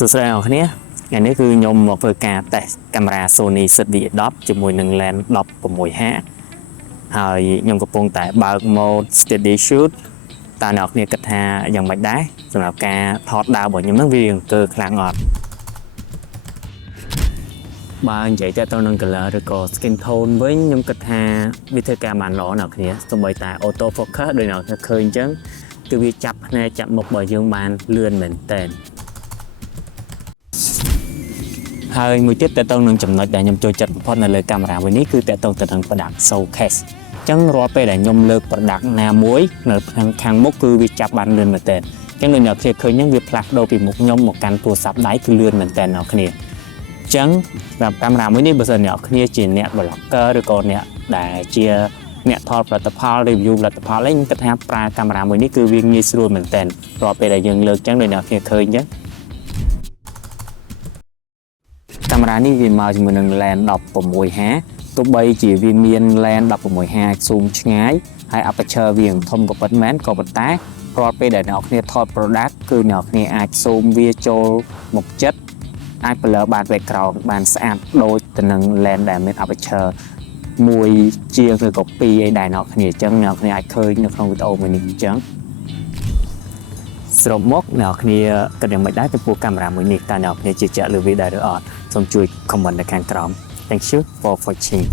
សួស្តីអ្នកនរគ្នាថ្ងៃនេះគឺខ្ញុំមកធ្វើការតេស្តកាមេរ៉ា Sony ZV-10 ជាមួយនឹង lens 16H ហើយខ្ញុំកំពុងតែបើក mode steady shoot តើអ្នកនរគ្នាគិតថាយ៉ាងម៉េចដែរសម្រាប់ការថតដាវរបស់ខ្ញុំហ្នឹងវាអង្គើខ្លាំងអត់បើនិយាយទៅនឹង color ឬក៏ skin tone វិញខ្ញុំគិតថាវាធ្វើការបានល្អអ្នកនរគ្នាសូម្បីតែ auto focus ដូចអ្នកនរគ្នាឃើញអញ្ចឹងគឺវាចាប់ភ្នែកចាប់មុខរបស់យើងបានលឿនមែនតើហើយមួយទៀតតើតើនឹងចំណុចដែលខ្ញុំចូលចិត្តបំផុតនៅលើកាមេរ៉ាមួយនេះគឺតើតើនឹង product showcase អញ្ចឹងរាល់ពេលដែលខ្ញុំលើក product ណាមួយនៅខាងមុខគឺវាចាប់បានលឿនមែនតើអញ្ចឹងដូចអ្នកឃើញហ្នឹងវាផ្លាស់ប្ដូរពីមុខខ្ញុំមកកាន់ទូរស័ព្ទដៃគឺលឿនមែនតើអ្នកគ្នាអញ្ចឹងសម្រាប់កាមេរ៉ាមួយនេះបើសិនអ្នកគ្នាជាអ្នក blogger ឬក៏អ្នកដែលជាអ្នកថតផលិតផល review ផលិតផលហ្នឹងខ្ញុំគិតថាប្រើកាមេរ៉ាមួយនេះគឺវាងាយស្រួលមែនតើរាល់ពេលដែលយើងលើកអញ្ចឹងដូចអ្នកគ្នាឃើញអញ្ចឹងកាមេរ៉ានេះវាមកជាមួយនឹង lens 16H ទោះបីជាវាមាន lens 16H អាច zoom ឆ្ងាយហើយ aperture វាធំក៏ប៉ុន្មានក៏ប៉ុន្តែរាល់ពេលដែលអ្នកគ្នាថត product គឺអ្នកគ្នាអាច zoom វាចូលមកចិត្តអាច blur បាន background បានស្អាតដូចទៅនឹង lens ដែលមាន aperture មួយជាងឬក៏ពីរអីដែរអ្នកគ្នាអញ្ចឹងអ្នកគ្នាអាចឃើញនៅក្នុងវីដេអូមួយនេះអញ្ចឹងសរុបមកអ្នកគ្នាគិតយ៉ាងម៉េចដែរចំពោះកាមេរ៉ាមួយនេះតើអ្នកគ្នាជឿជាក់លើវាដែរឬអត់សូមជួយ comment នៅខាងក្រោម Thank you for watching